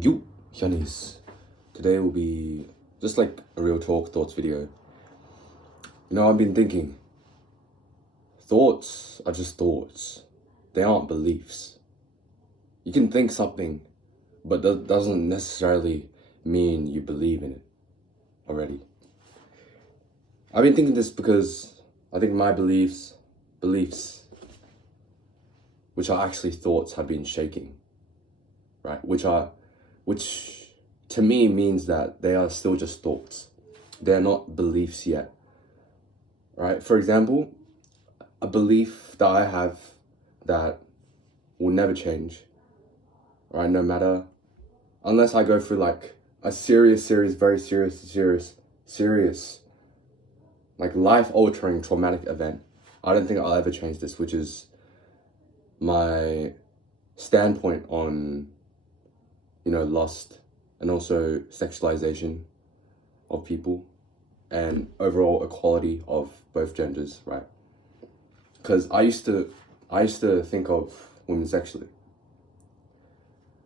You, Yanis. Today will be just like a real talk thoughts video. I've been thinking, thoughts are just thoughts. They aren't beliefs. You can think something, but that doesn't necessarily mean you believe in it already. I've been thinking this because I think my beliefs, which are actually thoughts, have been shaking, right? Which to me means that they are still just thoughts. They're not beliefs yet, right? For example, a belief that I have that will never change, right? No matter, unless I go through like a very serious, like life-altering traumatic event, I don't think I'll ever change this, which is my standpoint on, lust and also sexualization of people and overall equality of both genders, right? Because I used to think of women sexually.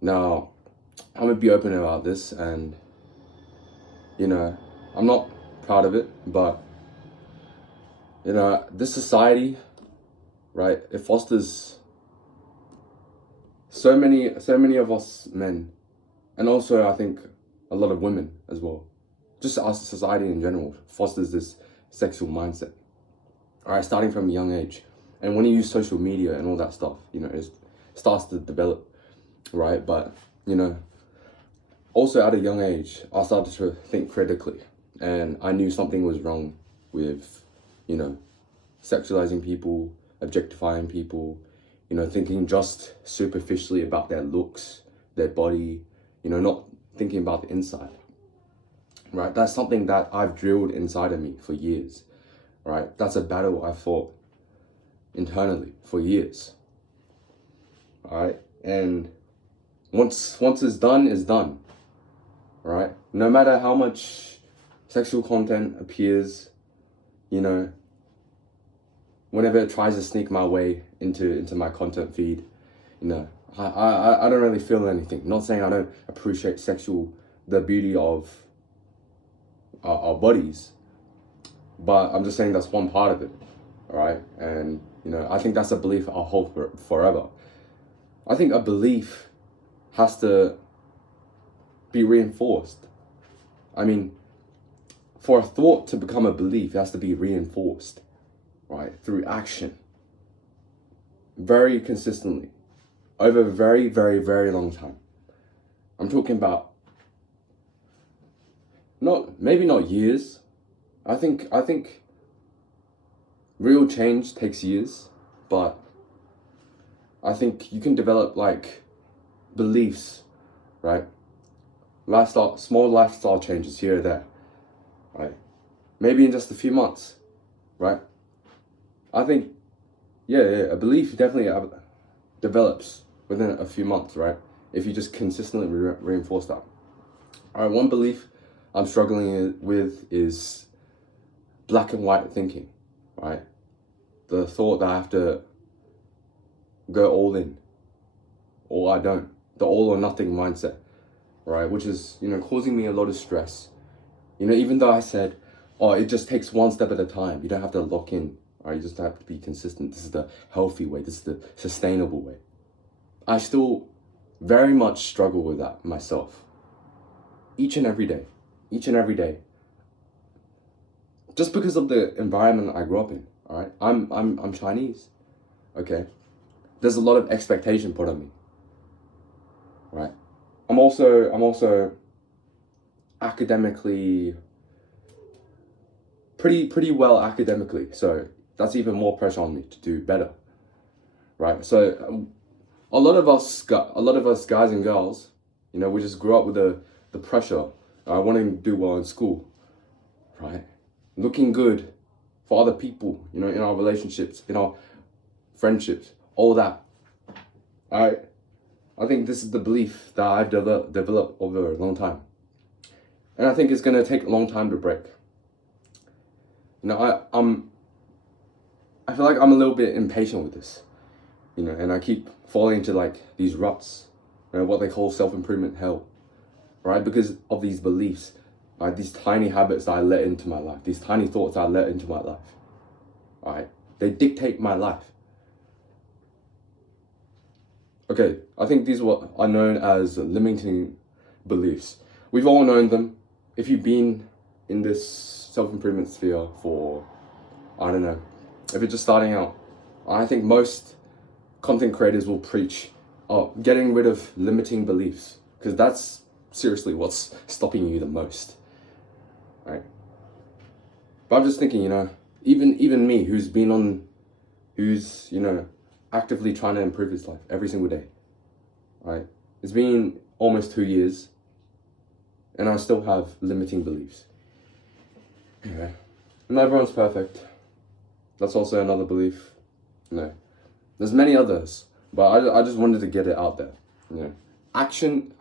Now, I'm gonna be open about this, and I'm not proud of it, but this society, right? It fosters so many of us men, and also I think a lot of women as well. Just our society in general fosters this sexual mindset. All right, starting from a young age, and when you use social media and all that stuff, it starts to develop, right? But also at a young age, I started to think critically, and I knew something was wrong with, sexualizing people, objectifying people, thinking just superficially about their looks, their body, not thinking about the inside, right? That's something that I've drilled inside of me for years, right? That's a battle I fought internally for years, all right? And once it's done, right? No matter how much sexual content appears, whenever it tries to sneak my way into my content feed, I don't really feel anything. Not saying I don't appreciate the beauty of our bodies, but I'm just saying that's one part of it, all right? And I think that's a belief I'll hold forever. I think a belief has to be reinforced. I mean, for a thought to become a belief, it has to be reinforced, right? Through action, very consistently, over a very, very, very long time. I'm talking about maybe not years. I think real change takes years, but I think you can develop like beliefs, right? Small lifestyle changes here or there, right? Maybe in just a few months, right? I think, a belief definitely develops within a few months, right? If you just consistently reinforce that. All right, one belief I'm struggling with is black and white thinking, right? The thought that I have to go all in, or I don't. The all or nothing mindset, right? Which is, causing me a lot of stress. Even though I said, oh, it just takes one step at a time. You don't have to lock in, right? You just have to be consistent. This is the healthy way. This is the sustainable way. I still very much struggle with that myself. Each and every day. Just because of the environment I grew up in, all right? I'm Chinese, okay? There's a lot of expectation put on me, right? I'm also academically pretty well academically, so that's even more pressure on me to do better, right? So a lot of us guys and girls, we just grew up with the pressure, wanting to do well in school, right? Looking good for other people, in our relationships, in our friendships, all that. All right. I think this is the belief that I've developed over a long time. And I think it's going to take a long time to break. I feel like I'm a little bit impatient with this, and I keep falling into like these ruts, what they call self-improvement hell. right? Because of these beliefs, right? These tiny habits that I let into my life, these tiny thoughts that I let into my life, right? They dictate my life. Okay, I think these are known as limiting beliefs. We've all known them. If you've been in this self-improvement sphere for, I don't know, if you're just starting out, I think most content creators will preach getting rid of limiting beliefs, because that's seriously what's stopping you the most, right? But I'm just thinking, even me, who's actively trying to improve his life every single day, right? It's been almost 2 years, and I still have limiting beliefs. Anyway, not everyone's perfect. That's also another belief. There's many others, but I just wanted to get it out there. Action,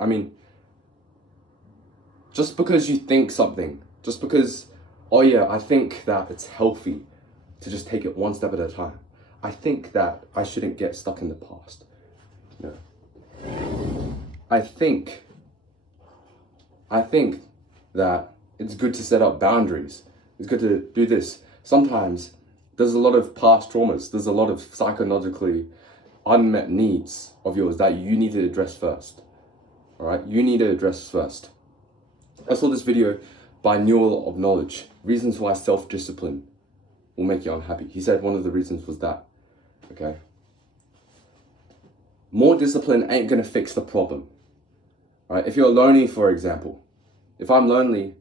just because you think something, just because, I think that it's healthy to just take it one step at a time. I think that I shouldn't get stuck in the past. I think that it's good to set up boundaries. It's good to do this. Sometimes there's a lot of past traumas. There's a lot of psychologically unmet needs of yours that you need to address first. All right, you need to address first. I saw this video by Newell of Knowledge, reasons why self-discipline will make you unhappy. He said one of the reasons was that, okay? More discipline ain't gonna fix the problem, right? If you're lonely, for example, if I'm lonely,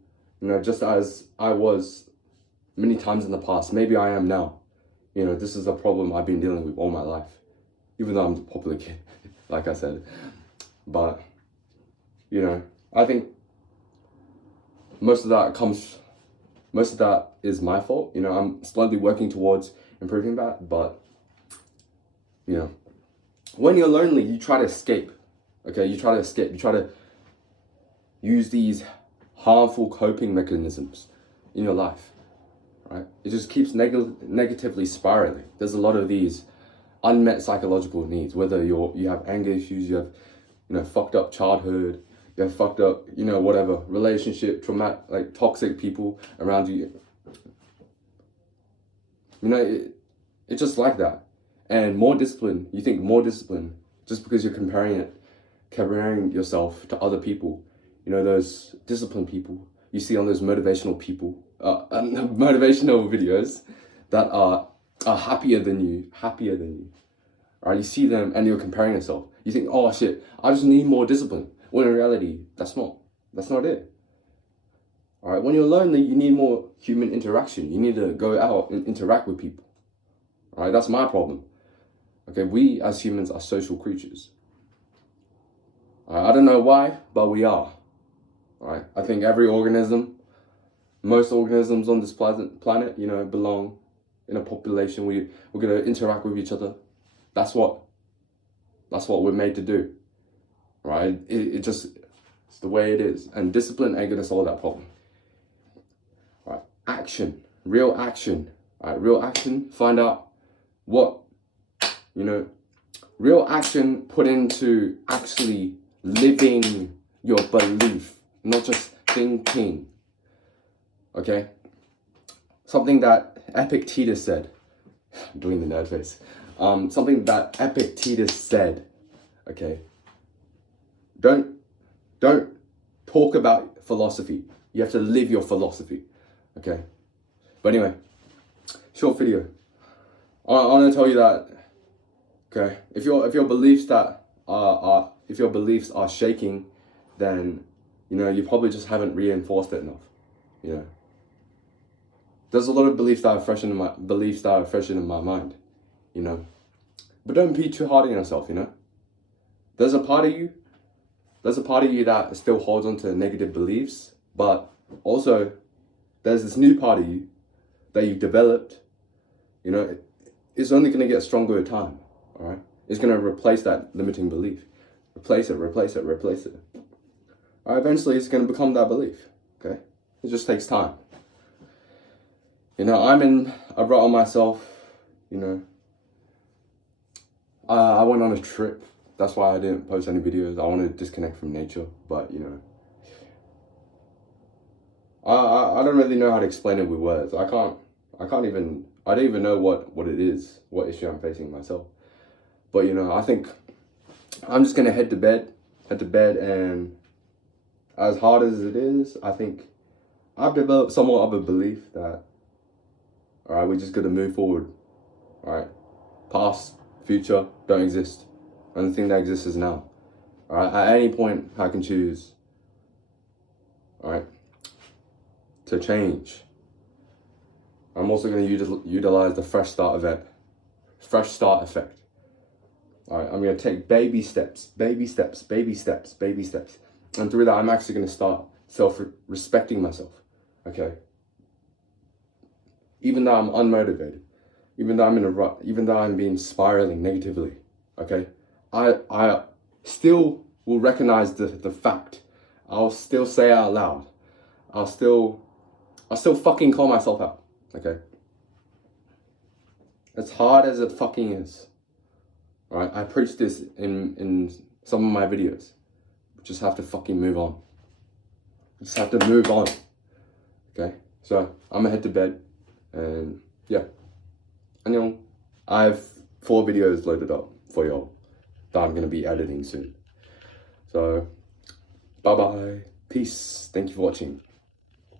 just as I was many times in the past, maybe I am now. This is a problem I've been dealing with all my life, even though I'm a popular kid, like I said. But, I think most of that is my fault. I'm slowly working towards improving that, but, when you're lonely, you try to escape, okay? You try to use these harmful coping mechanisms in your life, right? It just keeps negatively spiraling. There's a lot of these unmet psychological needs, whether you have anger issues, you have, fucked up childhood, you have fucked up, whatever, relationship, traumatic, like toxic people around you. It's just like that. And more discipline, you think more discipline, just because you're comparing yourself to other people, those disciplined people you see on those motivational videos that are happier than you, right? You see them and you're comparing yourself. You think, oh shit, I just need more discipline. When in reality, that's not it. All right, when you're lonely, you need more human interaction. You need to go out and interact with people. All right, that's my problem. Okay, we as humans are social creatures. I don't know why, but we are. All right, I think most organisms on this planet, belong in a population. We're gonna interact with each other. That's what we're made to do. Right? It's the way it is. And discipline ain't gonna solve that problem. Right? Action. Real action. All right? Real action. Find out what, real action put into actually living your belief, not just thinking. Okay? Something that Epictetus said. I'm doing the nerd face. Something that Epictetus said. Okay? Don't talk about philosophy. You have to live your philosophy. Okay? But anyway, short video. I want to tell you that, okay, if your beliefs if your beliefs are shaking, then you probably just haven't reinforced it enough. There's a lot of beliefs that are fresh in my mind, But don't be too hard on yourself, There's a part of you that still holds on to negative beliefs, but also there's this new part of you that you've developed. It's only going to get stronger with time. All right, it's going to replace that limiting belief. Replace it. All right, eventually it's going to become that belief. Okay, it just takes time. I'm in a rut on myself. I went on a trip. That's why I didn't post any videos. I want to disconnect from nature, but I don't really know how to explain it with words. I don't even know what it is, what issue I'm facing myself. But you know, I think I'm just gonna head to bed, and as hard as it is, I think I've developed somewhat of a belief that, all right, we just gotta move forward. All right, past, future don't exist. And the thing that exists is now. All right, at any point I can choose, all right, to change. I'm also going to utilize the fresh start effect. All right, I'm going to take baby steps. And through that, I'm actually going to start respecting myself. Okay. Even though I'm unmotivated, even though I'm in a rut, even though I'm being spiraling negatively, okay, I still will recognize the fact. I'll still say it out loud. I'll still fucking call myself out, okay? As hard as it fucking is, all right? I preach this in some of my videos. We just have to fucking move on. We just have to move on, okay? So I'm gonna head to bed, and yeah. And you know, I have 4 videos loaded up for y'all that I'm gonna be editing soon. So, bye-bye. Peace. Thank you for watching.